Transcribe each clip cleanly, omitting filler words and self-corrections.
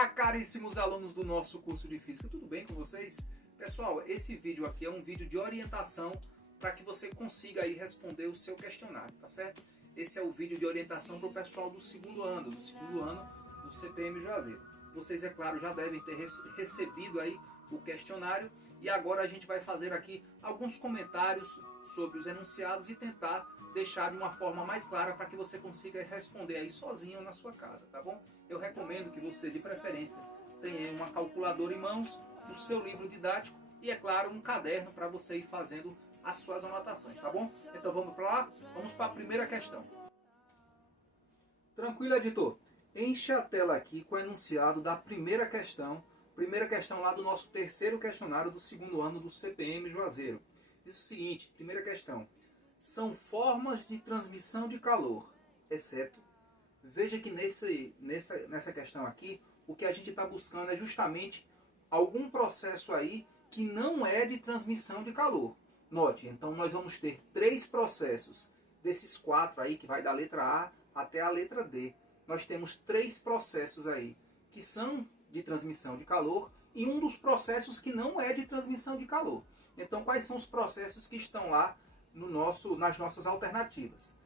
Olá, caríssimos alunos do nosso curso de Física, tudo bem com vocês? Pessoal, esse vídeo aqui é um vídeo de orientação para que você consiga aí responder o seu questionário, tá certo? Esse é o vídeo de orientação para o pessoal do segundo ano do CPM Juazeiro. Vocês, é claro, já devem ter recebido aí o questionário e agora a gente vai fazer aqui alguns comentários sobre os enunciados e tentar deixar de uma forma mais clara para que você consiga responder aí sozinho na sua casa, tá bom? Eu recomendo que você, de preferência, tenha uma calculadora em mãos, o seu livro didático e, é claro, um caderno para você ir fazendo as suas anotações, tá bom? Então vamos para lá? Vamos para a primeira questão. Tranquilo, editor? Enche a tela aqui com o enunciado da primeira questão lá do nosso terceiro questionário do segundo ano do CPM Juazeiro. Diz o seguinte, primeira questão. São formas de transmissão de calor, exceto... Veja que nessa questão aqui, o que a gente está buscando é justamente algum processo aí que não é de transmissão de calor. Note, então nós vamos ter 3 processos desses 4 aí, que vai da letra A até a letra D. Nós temos 3 processos aí que são de transmissão de calor e um dos processos que não é de transmissão de calor. Então, quais são os processos que estão lá nas nossas alternativas?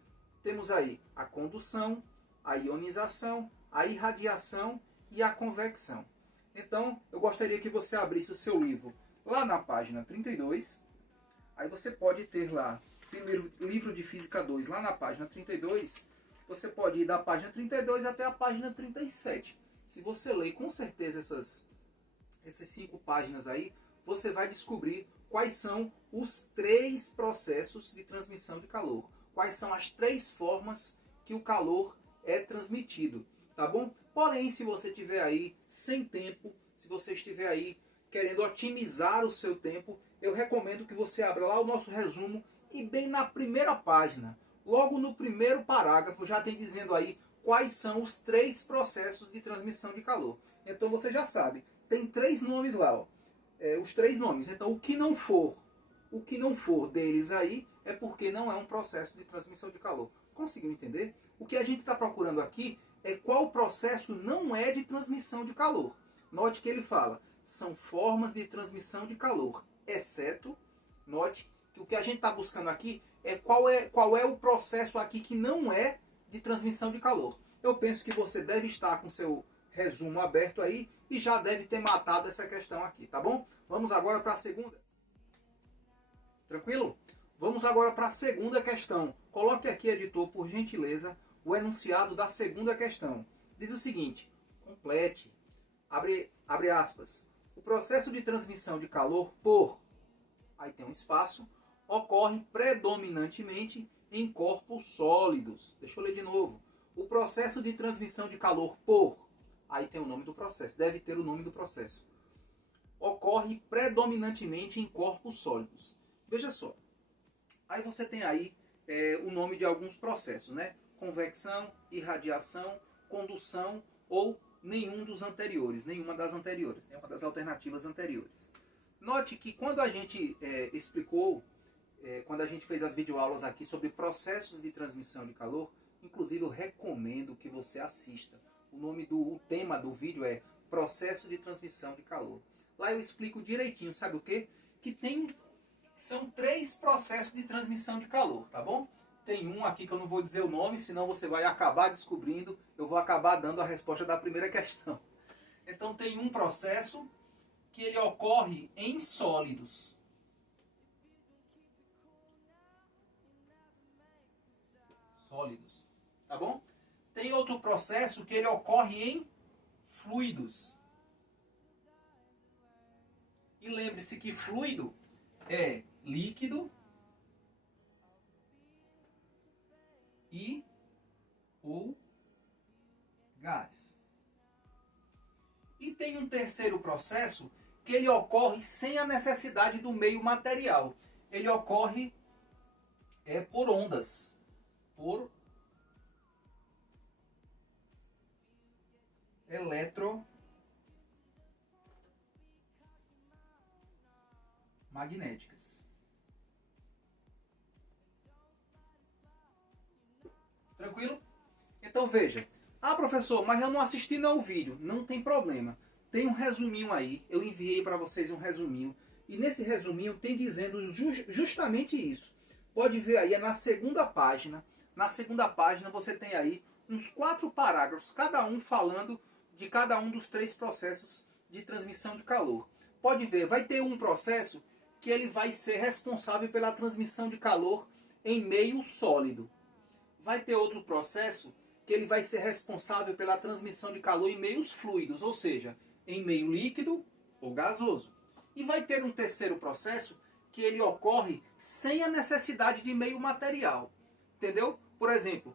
Temos aí a condução, a ionização, a irradiação e a convecção. Então, eu gostaria que você abrisse o seu livro lá na página 32. Aí você pode ter lá, primeiro livro de Física 2, lá na página 32, você pode ir da página 32 até a página 37. Se você ler com certeza essas 5 páginas aí, você vai descobrir quais são os 3 processos de transmissão de calor. Quais são as 3 formas que o calor é transmitido, tá bom? Porém, se você estiver aí sem tempo, se você estiver aí querendo otimizar o seu tempo, eu recomendo que você abra lá o nosso resumo e bem na primeira página, logo no primeiro parágrafo, já tem dizendo aí quais são os 3 processos de transmissão de calor. Então você já sabe, tem 3 nomes lá, ó. Os 3 nomes. Então o que não for deles aí é porque não é um processo de transmissão de calor. Conseguiu entender? O que a gente está procurando aqui é qual processo não é de transmissão de calor. Note que ele fala, são formas de transmissão de calor, exceto, note que o que a gente está buscando aqui é qual é o processo aqui que não é de transmissão de calor. Eu penso que você deve estar com seu resumo aberto aí e já deve ter matado essa questão aqui, tá bom? Vamos agora para a segunda. Tranquilo? Vamos agora para a segunda questão. Coloque aqui, editor, por gentileza, o enunciado da segunda questão. Diz o seguinte, complete, abre aspas, o processo de transmissão de calor por, aí tem um espaço, ocorre predominantemente em corpos sólidos. Deixa eu ler de novo. O processo de transmissão de calor por, aí tem o nome do processo, deve ter o nome do processo. Ocorre predominantemente em corpos sólidos. Veja só. Aí você tem aí o nome de alguns processos, né? Convecção, irradiação, condução ou nenhuma das anteriores, nenhuma das alternativas anteriores. Note que quando a gente quando a gente fez as videoaulas aqui sobre processos de transmissão de calor, inclusive eu recomendo que você assista. O tema do vídeo é processo de transmissão de calor. Lá eu explico direitinho, sabe o quê? São 3 processos de transmissão de calor, tá bom? Tem um aqui que eu não vou dizer o nome, senão você vai acabar descobrindo, eu vou acabar dando a resposta da primeira questão. Então tem um processo que ele ocorre em sólidos. Sólidos, tá bom? Tem outro processo que ele ocorre em fluidos. E lembre-se que fluido é líquido ou gás. E tem um terceiro processo que ele ocorre sem a necessidade do meio material. Ele ocorre por ondas, por eletromagnéticas. Tranquilo? Então veja, Ah, professor, mas eu não assisti não o vídeo. Não tem problema. Tem um resuminho aí. Eu enviei para vocês um resuminho. E nesse resuminho tem dizendo justamente isso. Pode ver aí, é na segunda página. Na segunda página você tem aí uns 4 parágrafos, cada um falando de cada um dos 3 processos de transmissão de calor. Pode ver, vai ter um processo que ele vai ser responsável pela transmissão de calor em meio sólido. Vai ter outro processo que ele vai ser responsável pela transmissão de calor em meios fluidos, ou seja, em meio líquido ou gasoso. E vai ter um terceiro processo que ele ocorre sem a necessidade de meio material. Entendeu? Por exemplo,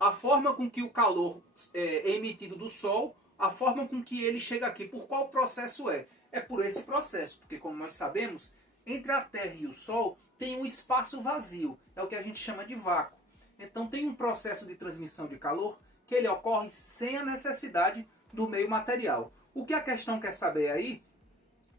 a forma com que o calor é emitido do Sol, a forma com que ele chega aqui, por qual processo é? É por esse processo, porque como nós sabemos, entre a Terra e o Sol tem um espaço vazio, é o que a gente chama de vácuo. Então tem um processo de transmissão de calor que ele ocorre sem a necessidade do meio material. O que a questão quer saber aí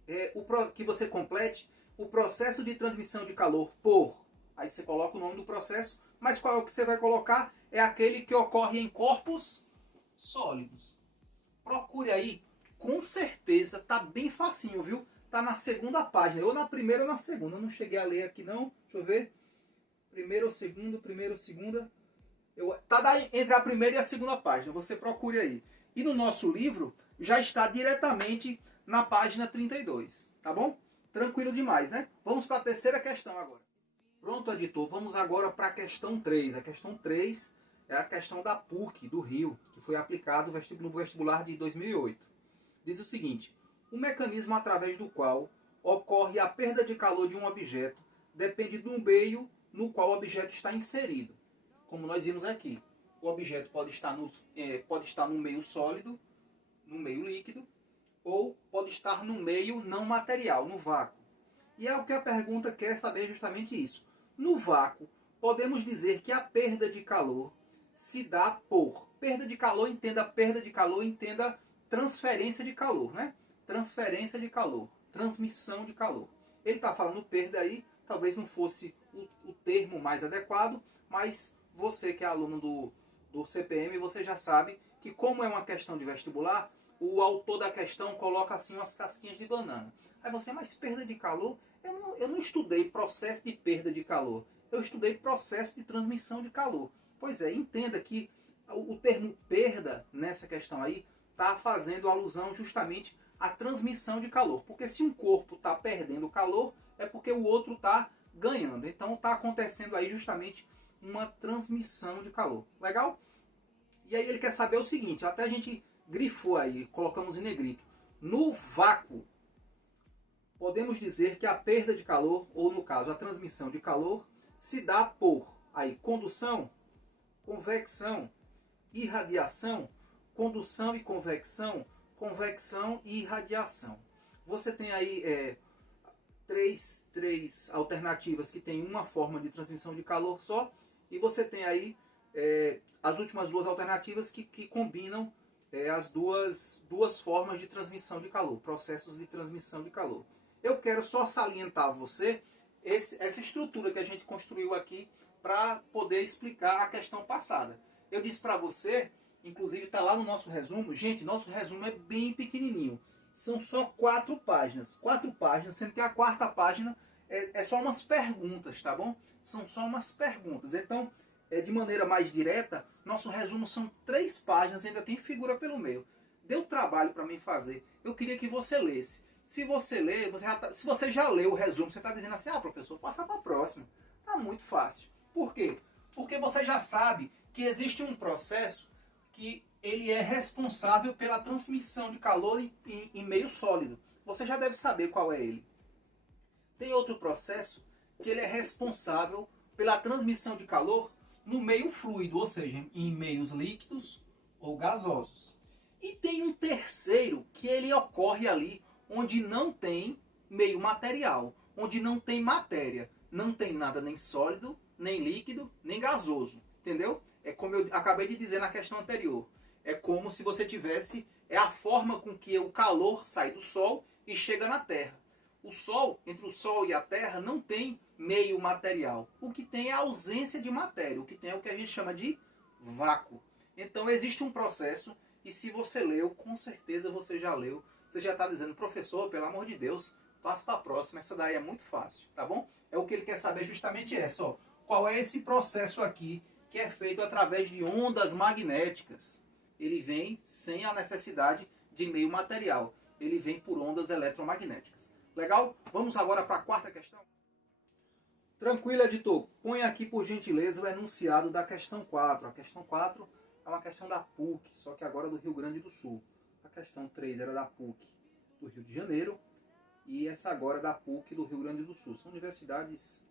é que você complete o processo de transmissão de calor por... Aí você coloca o nome do processo, mas qual é o que você vai colocar? É aquele que ocorre em corpos sólidos. Procure aí, com certeza, tá bem facinho, viu? Tá na segunda página, ou na primeira ou na segunda. Eu não cheguei a ler aqui não, deixa eu ver. Primeiro ou segundo, primeiro ou segunda. Tá entre a primeira e a segunda página, você procure aí. E no nosso livro, já está diretamente na página 32, tá bom? Tranquilo demais, né? Vamos para a terceira questão agora. Pronto, editor, vamos agora para a questão 3. A questão 3 é a questão da PUC, do Rio, que foi aplicado no vestibular de 2008. Diz o seguinte: o mecanismo através do qual ocorre a perda de calor de um objeto depende do meio no qual o objeto está inserido. Como nós vimos aqui, o objeto pode estar no meio sólido, no meio líquido, ou pode estar no meio não material, no vácuo. E é o que a pergunta quer saber justamente isso. No vácuo, podemos dizer que a perda de calor se dá por... Perda de calor, entenda transferência de calor, né? Transferência de calor, transmissão de calor. Ele está falando perda aí, talvez não fosse o termo mais adequado, mas você que é aluno do CPM, você já sabe que como é uma questão de vestibular, o autor da questão coloca assim umas casquinhas de banana. Aí você, mas perda de calor? Eu não estudei processo de perda de calor. Eu estudei processo de transmissão de calor. Pois é, entenda que o termo perda nessa questão aí está fazendo alusão justamente à transmissão de calor. Porque se um corpo está perdendo calor, é porque o outro está ganhando. Então está acontecendo aí justamente uma transmissão de calor. Legal? E aí ele quer saber o seguinte, até a gente grifou aí, colocamos em negrito. No vácuo, podemos dizer que a perda de calor, ou no caso a transmissão de calor, se dá por aí, condução, convecção, irradiação, condução e convecção, convecção e irradiação. Você tem aí três alternativas que tem uma forma de transmissão de calor só, e você tem aí as últimas duas alternativas que combinam as duas formas de transmissão de calor, processos de transmissão de calor. Eu quero só salientar a você essa estrutura que a gente construiu aqui para poder explicar a questão passada. Eu disse para você, inclusive está lá no nosso resumo, gente, nosso resumo é bem pequenininho. São só 4 páginas. 4 páginas, sendo que a quarta página é só umas perguntas, tá bom? São só umas perguntas. Então, de maneira mais direta, nosso resumo são 3 páginas e ainda tem figura pelo meio. Deu trabalho para mim fazer. Eu queria que você lesse. Se você ler, se você já leu o resumo, você está dizendo assim, ah, professor, passa para a próxima. Tá muito fácil. Por quê? Porque você já sabe que existe um processo que ele é responsável pela transmissão de calor em meio sólido. Você já deve saber qual é ele. Tem outro processo que ele é responsável pela transmissão de calor no meio fluido, ou seja, em meios líquidos ou gasosos. E tem um terceiro que ele ocorre ali onde não tem meio material, onde não tem matéria, não tem nada nem sólido, nem líquido, nem gasoso, entendeu? É como eu acabei de dizer na questão anterior. É como se você tivesse a forma com que o calor sai do Sol e chega na Terra. O Sol, entre o Sol e a Terra, não tem meio material. O que tem é a ausência de matéria. O que tem é o que a gente chama de vácuo. Então existe um processo, e se você leu, com certeza você já leu. Você já está dizendo, professor, pelo amor de Deus, passe para a próxima, essa daí é muito fácil, tá bom? É o que ele quer saber justamente essa, ó. Qual é esse processo aqui que é feito através de ondas magnéticas? Ele vem sem a necessidade de meio material. Ele vem por ondas eletromagnéticas. Legal? Vamos agora para a quarta questão. Tranquilo, editor. Põe aqui, por gentileza, o enunciado da questão 4. A questão 4 é uma questão da PUC, só que agora do Rio Grande do Sul. A questão 3 era da PUC do Rio de Janeiro e essa agora é da PUC do Rio Grande do Sul. São universidades,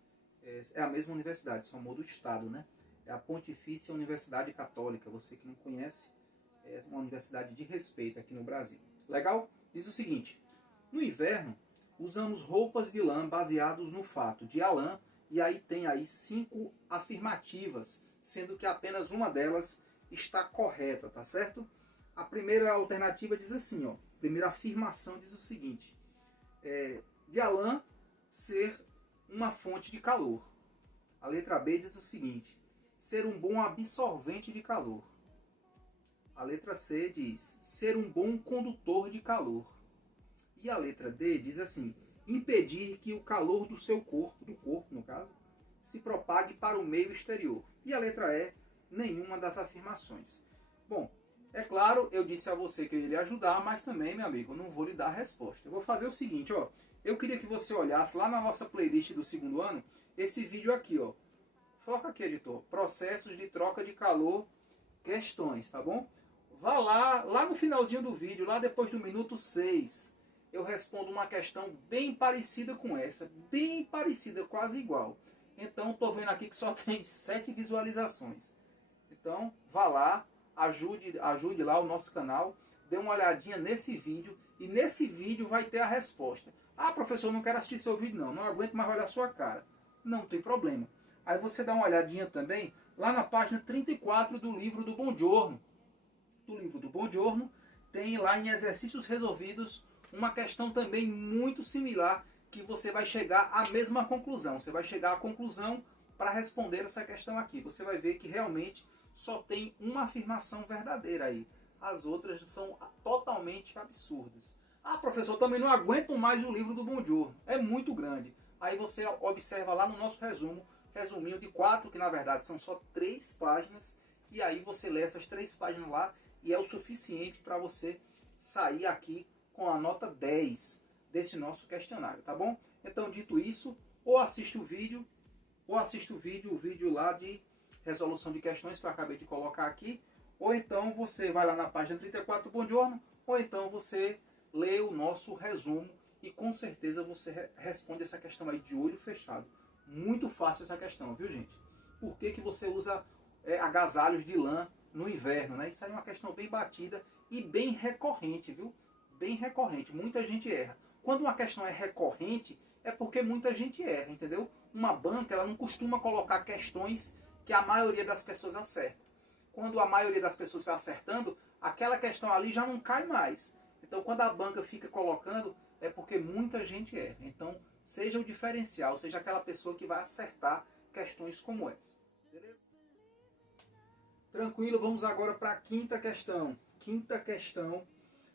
é a mesma universidade, só muda o estado, né? É a Pontifícia Universidade Católica. Você que não conhece, é uma universidade de respeito aqui no Brasil. Legal? Diz o seguinte: no inverno, usamos roupas de lã baseados no fato de a lã, e aí tem aí 5 afirmativas, sendo que apenas uma delas está correta, tá certo? A primeira alternativa diz assim, ó, a primeira afirmação diz o seguinte: de a lã ser uma fonte de calor. A letra B diz o seguinte: ser um bom absorvente de calor. A letra C diz ser um bom condutor de calor. E a letra D diz assim: impedir que o calor do seu corpo, do corpo no caso, se propague para o meio exterior. E a letra E, nenhuma das afirmações. Bom, é claro, eu disse a você que eu ia lhe ajudar, mas também, meu amigo, eu não vou lhe dar a resposta. Eu vou fazer o seguinte, ó. Eu queria que você olhasse lá na nossa playlist do segundo ano, esse vídeo aqui, ó. Foca aqui, editor. Processos de troca de calor, questões, tá bom? Vá lá no finalzinho do vídeo, lá depois do minuto 6, eu respondo uma questão bem parecida com essa. Bem parecida, quase igual. Então, estou vendo aqui que só tem 7 visualizações. Então, vá lá, ajude lá o nosso canal, dê uma olhadinha nesse vídeo, e nesse vídeo vai ter a resposta. Ah, professor, não quero assistir seu vídeo não aguento mais olhar a sua cara. Não tem problema. Aí você dá uma olhadinha também lá na página 34 do livro do Buongiorno. Do livro do Buongiorno, tem lá em exercícios resolvidos uma questão também muito similar, que você vai chegar à mesma conclusão. Você vai chegar à conclusão para responder essa questão aqui. Você vai ver que realmente só tem uma afirmação verdadeira aí. As outras são totalmente absurdas. Ah, professor, também não aguento mais o livro do Buongiorno. É muito grande. Aí você observa lá no nosso resuminho de 4, que na verdade são só 3 páginas. E aí você lê essas 3 páginas lá e é o suficiente para você sair aqui com a nota 10 desse nosso questionário, tá bom? Então, dito isso, ou assiste o vídeo lá de resolução de questões que eu acabei de colocar aqui, ou então você vai lá na página 34 do Buongiorno, ou então você lê o nosso resumo e com certeza você responde essa questão aí de olho fechado. Muito fácil essa questão, viu, gente? Por que que você usa agasalhos de lã no inverno, né? Isso aí é uma questão bem batida e bem recorrente, viu? Bem recorrente, muita gente erra. Quando uma questão é recorrente, é porque muita gente erra, entendeu? Uma banca, ela não costuma colocar questões que a maioria das pessoas acerta. Quando a maioria das pessoas vai acertando, aquela questão ali já não cai mais. Então, quando a banca fica colocando, é porque muita gente erra. Então, seja o diferencial, seja aquela pessoa que vai acertar questões como essa. Beleza? Tranquilo, vamos agora para a quinta questão. Quinta questão,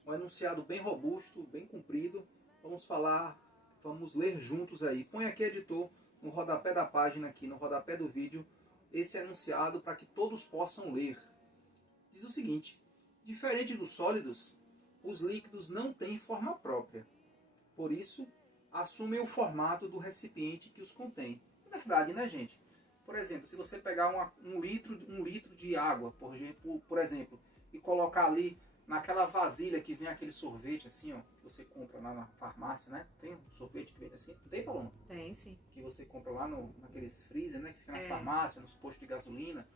um enunciado bem robusto, bem comprido. Vamos ler juntos aí. Põe aqui, editor, no rodapé da página aqui, no rodapé do vídeo, esse enunciado para que todos possam ler. Diz o seguinte: diferente dos sólidos, os líquidos não têm forma própria. Por isso, assumem o formato do recipiente que os contém. É verdade, né, gente? Por exemplo, se você pegar um litro de água, por exemplo, e colocar ali naquela vasilha que vem aquele sorvete assim, ó, que você compra lá na farmácia, né? Tem um sorvete que vem assim? Não tem, Paloma? Tem, sim. Que você compra lá naqueles freezer, né? Que fica nas farmácias, nos postos de gasolina.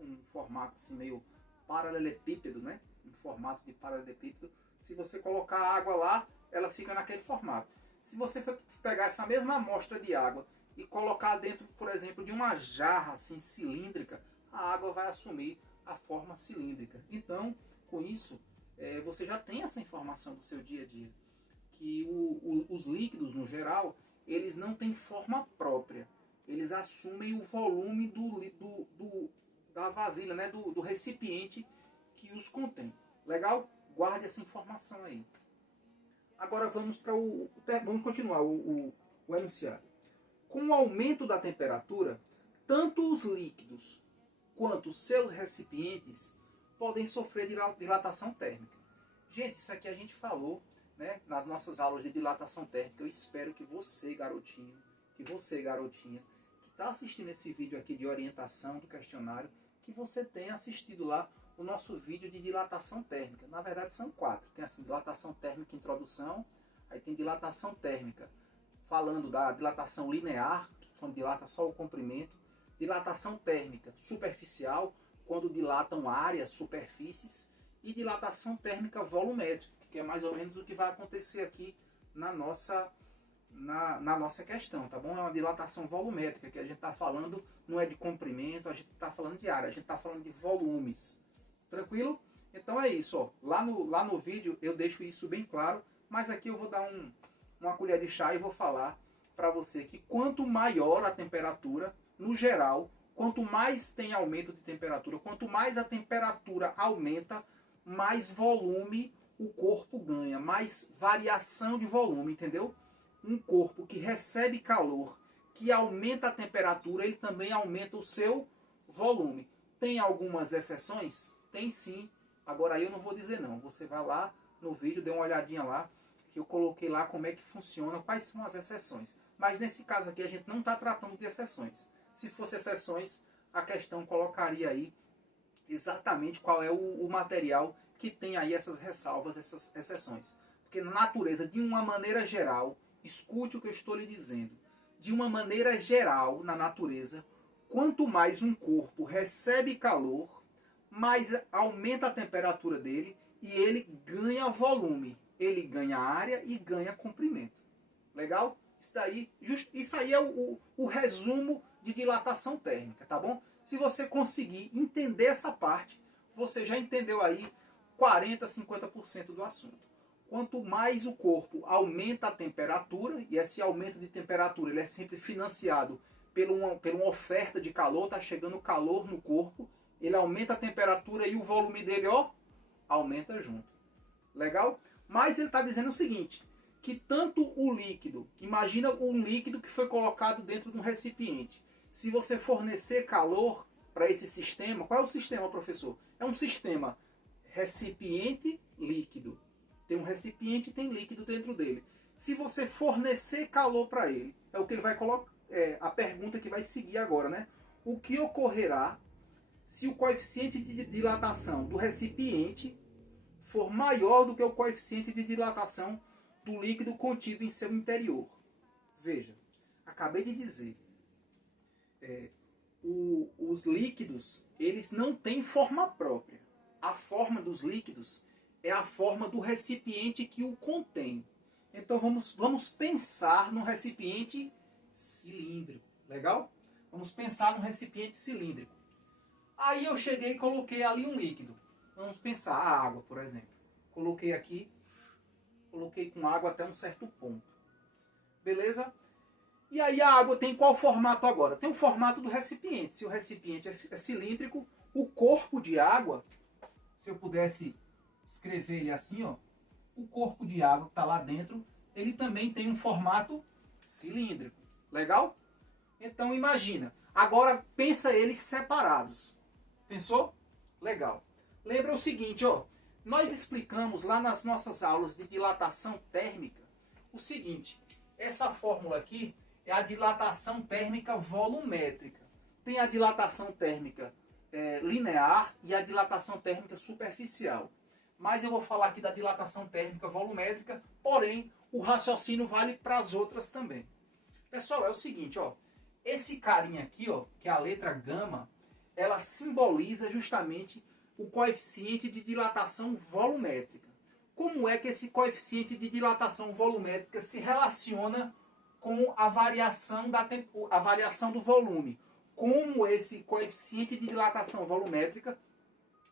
Um formato assim meio paralelepípedo, né? Um formato de paralelepípedo. Se você colocar a água lá, ela fica naquele formato. Se você for pegar essa mesma amostra de água e colocar dentro, por exemplo, de uma jarra assim cilíndrica, a água vai assumir a forma cilíndrica. Então, com isso, você já tem essa informação do seu dia a dia, que os líquidos, no geral, eles não têm forma própria. Eles assumem o volume da vasilha, né, do recipiente que os contém. Legal? Guarde essa informação aí. Agora vamos continuar o enunciado. Com o aumento da temperatura, tanto os líquidos quanto os seus recipientes podem sofrer dilatação térmica. Gente, isso aqui a gente falou, né, nas nossas aulas de dilatação térmica. Eu espero que você, garotinho, que está assistindo esse vídeo aqui de orientação do questionário, que você tenha assistido lá o nosso vídeo de dilatação térmica. Na verdade são 4. Tem assim, dilatação térmica introdução, aí tem dilatação térmica falando da dilatação linear, quando dilata só o comprimento, dilatação térmica superficial, quando dilatam áreas, superfícies, e dilatação térmica volumétrica, que é mais ou menos o que vai acontecer aqui na nossa questão, tá bom? É uma dilatação volumétrica, que a gente está falando, não é de comprimento, a gente está falando de área, a gente está falando de volumes. Tranquilo? Então é isso, ó. Lá no vídeo eu deixo isso bem claro, mas aqui eu vou dar uma colher de chá e vou falar para você que quanto maior a temperatura, no geral, quanto mais tem aumento de temperatura, quanto mais a temperatura aumenta, mais volume o corpo ganha, mais variação de volume, entendeu? Um corpo que recebe calor, que aumenta a temperatura, ele também aumenta o seu volume. Tem algumas exceções? Tem sim. Agora aí eu não vou dizer não. Você vai lá no vídeo, dê uma olhadinha lá, que eu coloquei lá como é que funciona, quais são as exceções. Mas nesse caso aqui a gente não está tratando de exceções. Se fosse exceções, a questão colocaria aí exatamente qual é o material que tem aí essas ressalvas, essas exceções. Porque na natureza, de uma maneira geral, escute o que eu estou lhe dizendo, de uma maneira geral, na natureza, quanto mais um corpo recebe calor, mais aumenta a temperatura dele e ele ganha volume. Ele ganha área e ganha comprimento. Legal? Isso aí é o resumo de dilatação térmica, tá bom? Se você conseguir entender essa parte, você já entendeu aí 40, 50% do assunto. Quanto mais o corpo aumenta a temperatura, e esse aumento de temperatura ele é sempre financiado por uma oferta de calor, está chegando calor no corpo, ele aumenta a temperatura e o volume dele, ó, aumenta junto. Legal? Mas ele está dizendo o seguinte, que tanto o líquido, imagina um líquido que foi colocado dentro de um recipiente. Se você fornecer calor para esse sistema, qual é o sistema, professor? É um sistema recipiente líquido. Tem um recipiente e tem líquido dentro dele. Se você fornecer calor para ele, é o que ele vai colocar, a pergunta que vai seguir agora, né? O que ocorrerá se o coeficiente de dilatação do recipiente for maior do que o coeficiente de dilatação do líquido contido em seu interior? Veja, acabei de dizer, os líquidos, eles não têm forma própria. A forma dos líquidos é a forma do recipiente que o contém. Então vamos pensar no recipiente cilíndrico. Legal? Vamos pensar no recipiente cilíndrico. Aí eu cheguei e coloquei ali um líquido. Vamos pensar a água, por exemplo. Coloquei aqui, coloquei com água até um certo ponto. Beleza? E aí a água tem qual formato agora? Tem o formato do recipiente. Se o recipiente é cilíndrico, o corpo de água, se eu pudesse escrever ele assim, ó, o corpo de água que está lá dentro, ele também tem um formato cilíndrico. Legal? Então imagina. Agora pensa eles separados. Pensou? Legal. Lembra o seguinte, ó. Nós explicamos lá nas nossas aulas de dilatação térmica o seguinte. Essa fórmula aqui é a dilatação térmica volumétrica. Tem a dilatação térmica linear e a dilatação térmica superficial. Mas eu vou falar aqui da dilatação térmica volumétrica, porém o raciocínio vale para as outras também. Pessoal, é o seguinte, ó. Esse carinha aqui, ó, que é a letra gama, ela simboliza justamente o coeficiente de dilatação volumétrica. Como é que esse coeficiente de dilatação volumétrica se relaciona com a variação do volume? Como esse coeficiente de dilatação volumétrica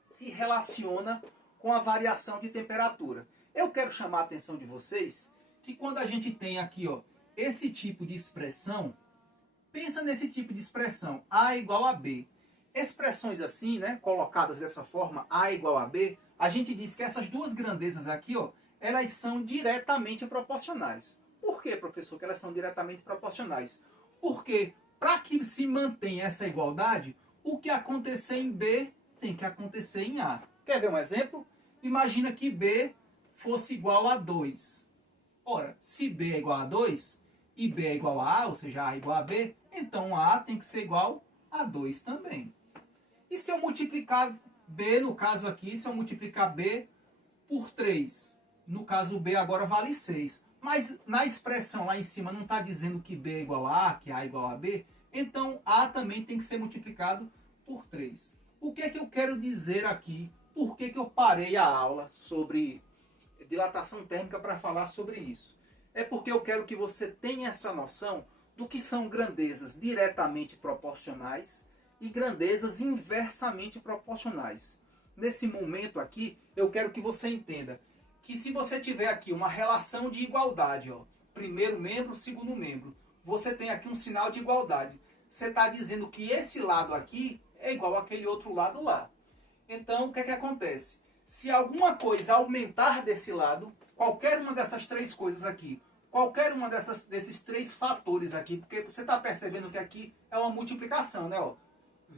se relaciona com a variação de temperatura? Eu quero chamar a atenção de vocês que quando a gente tem aqui, ó, esse tipo de expressão, pensa nesse tipo de expressão, A igual a B. Expressões assim, né, colocadas dessa forma, A igual a B, a gente diz que essas duas grandezas aqui, ó, elas são diretamente proporcionais. Por que, professor, que elas são diretamente proporcionais? Porque para que se mantenha essa igualdade, o que acontecer em B tem que acontecer em A. Quer ver um exemplo? Imagina que B fosse igual a 2. Ora, se B é igual a 2 e B é igual a A, ou seja, A é igual a B, então A tem que ser igual a 2 também. E se eu multiplicar B, no caso aqui, se eu multiplicar B por 3, no caso B agora vale 6. Mas na expressão lá em cima não está dizendo que B é igual a A, que A é igual a B, então A também tem que ser multiplicado por 3. O que é que eu quero dizer aqui? Por que eu parei a aula sobre dilatação térmica para falar sobre isso? É porque eu quero que você tenha essa noção do que são grandezas diretamente proporcionais e grandezas inversamente proporcionais. Nesse momento aqui, eu quero que você entenda que se você tiver aqui uma relação de igualdade, ó, primeiro membro, segundo membro, você tem aqui um sinal de igualdade. Você está dizendo que esse lado aqui é igual àquele outro lado lá. Então, o que é que acontece? Se alguma coisa aumentar desse lado, qualquer uma dessas três coisas aqui, qualquer uma desses três fatores aqui, porque você está percebendo que aqui é uma multiplicação, né? Ó,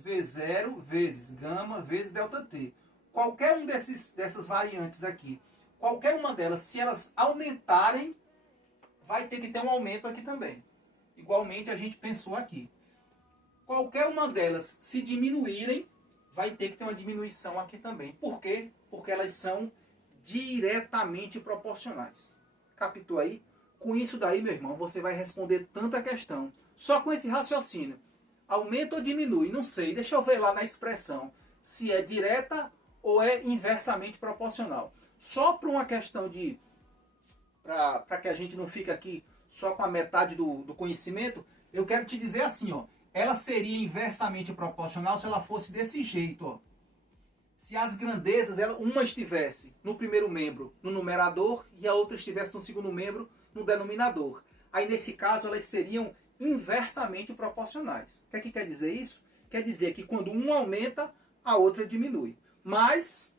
V0 vezes gama vezes ΔT. Qualquer um dessas variantes aqui, qualquer uma delas, se elas aumentarem, vai ter que ter um aumento aqui também. Igualmente a gente pensou aqui. Qualquer uma delas, se diminuírem, vai ter que ter uma diminuição aqui também. Por quê? Porque elas são diretamente proporcionais. Captou aí? Com isso daí, meu irmão, você vai responder tanta questão. Só com esse raciocínio. Aumenta ou diminui? Não sei. Deixa eu ver lá na expressão se é direta ou é inversamente proporcional. Só para uma questão de... para que a gente não fique aqui só com a metade do conhecimento, eu quero te dizer assim, ó. Ela seria inversamente proporcional se ela fosse desse jeito, ó. Se as grandezas, uma estivesse no primeiro membro, no numerador, e a outra estivesse no segundo membro, no denominador. Aí, nesse caso, elas seriam inversamente proporcionais. O que é que quer dizer isso? Quer dizer que quando uma aumenta, a outra diminui. Mas,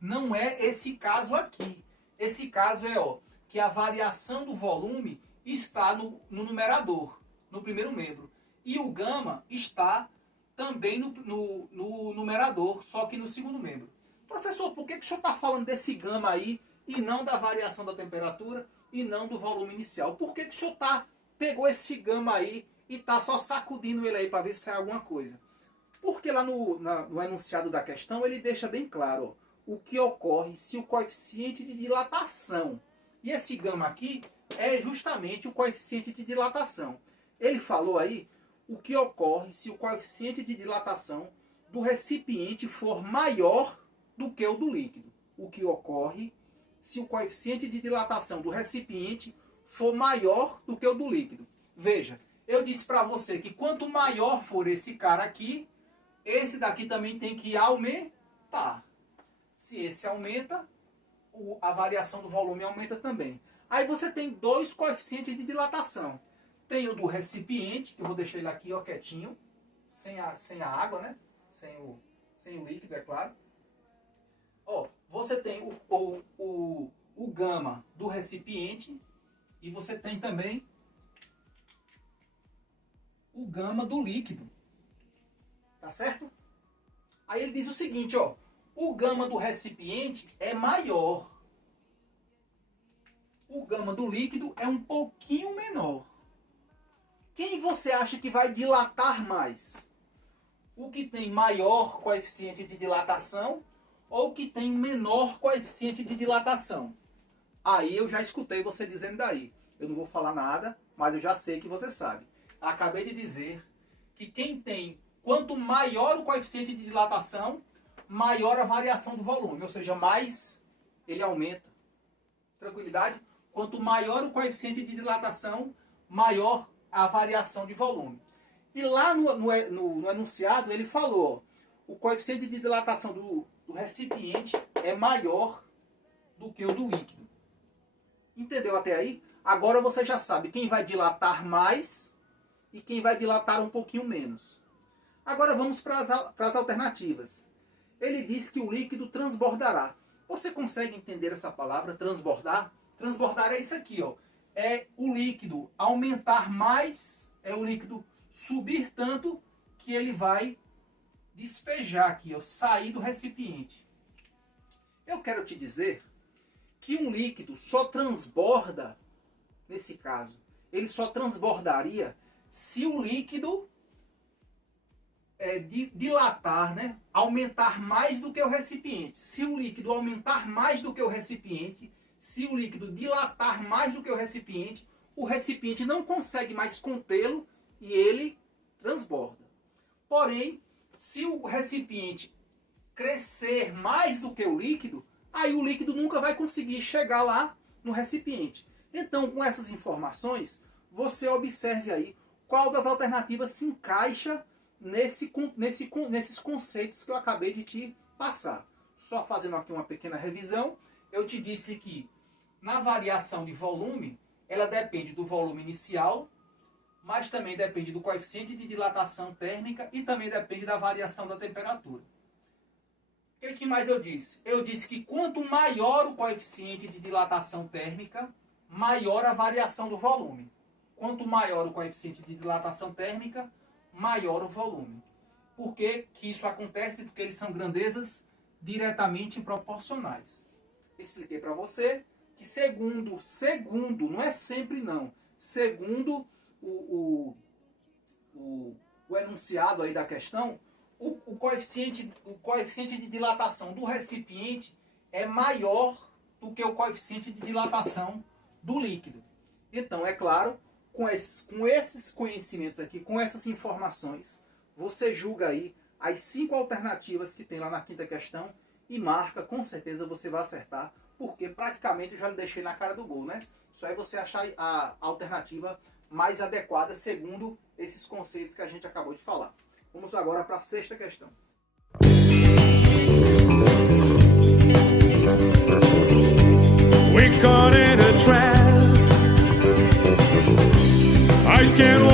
não é esse caso aqui. Esse caso é, ó, que a variação do volume está no numerador, no primeiro membro. E o gama está também no numerador, só que no segundo membro. Professor, por que o senhor está falando desse gama aí e não da variação da temperatura e não do volume inicial? Por que o senhor pegou esse gama aí e está só sacudindo ele aí para ver se sai alguma coisa? Porque lá no enunciado da questão ele deixa bem claro, ó, o que ocorre se o coeficiente de dilatação, e esse gama aqui é justamente o coeficiente de dilatação. Ele falou aí o que ocorre se o coeficiente de dilatação do recipiente for maior do que o do líquido. O que ocorre se o coeficiente de dilatação do recipiente for maior do que o do líquido. Veja, eu disse para você que quanto maior for esse cara aqui, esse daqui também tem que aumentar. Se esse aumenta, a variação do volume aumenta também. Aí você tem dois coeficientes de dilatação. Tem o do recipiente, que eu vou deixar ele aqui, ó, quietinho, sem a água, né? Sem o líquido, é claro. Ó, você tem o gama do recipiente e você tem também o gama do líquido. Tá certo? Aí ele diz o seguinte, ó, o gama do recipiente é maior. O gama do líquido é um pouquinho menor. Quem você acha que vai dilatar mais? O que tem maior coeficiente de dilatação ou o que tem menor coeficiente de dilatação? Aí eu já escutei você dizendo daí. Eu não vou falar nada, mas eu já sei que você sabe. Acabei de dizer que quanto maior o coeficiente de dilatação, maior a variação do volume, ou seja, mais ele aumenta. Tranquilidade? Quanto maior o coeficiente de dilatação, maior a variação de volume. E lá no enunciado ele falou, o coeficiente de dilatação do recipiente é maior do que o do líquido. Entendeu até aí? Agora você já sabe quem vai dilatar mais e quem vai dilatar um pouquinho menos. Agora vamos para as alternativas. Ele diz que o líquido transbordará. Você consegue entender essa palavra, transbordar? Transbordar é isso aqui, ó. É o líquido aumentar mais, é o líquido subir tanto que ele vai despejar aqui, ó, sair do recipiente. Eu quero te dizer que um líquido só transborda, nesse caso, ele só transbordaria se o líquido dilatar, né? Aumentar mais do que o recipiente. Se o líquido aumentar mais do que o recipiente, se o líquido dilatar mais do que o recipiente não consegue mais contê-lo e ele transborda. Porém, se o recipiente crescer mais do que o líquido, aí o líquido nunca vai conseguir chegar lá no recipiente. Então, com essas informações, você observe aí qual das alternativas se encaixa nesses conceitos que eu acabei de te passar. Só fazendo aqui uma pequena revisão, eu te disse que na variação de volume, ela depende do volume inicial, mas também depende do coeficiente de dilatação térmica e também depende da variação da temperatura. O que mais eu disse? Eu disse que quanto maior o coeficiente de dilatação térmica, maior a variação do volume. Quanto maior o coeficiente de dilatação térmica, maior o volume. Por que isso acontece? Porque eles são grandezas diretamente proporcionais. Expliquei para você que segundo, não é sempre não, segundo o enunciado aí da questão, o coeficiente de dilatação do recipiente é maior do que o coeficiente de dilatação do líquido. Então, é claro, com esses conhecimentos aqui, com essas informações, você julga aí as 5 alternativas que tem lá na quinta questão e marca, com certeza você vai acertar, porque praticamente eu já lhe deixei na cara do gol, né? Só é você achar a alternativa mais adequada segundo esses conceitos que a gente acabou de falar. Vamos agora para a sexta questão. We caught in a trap. I can't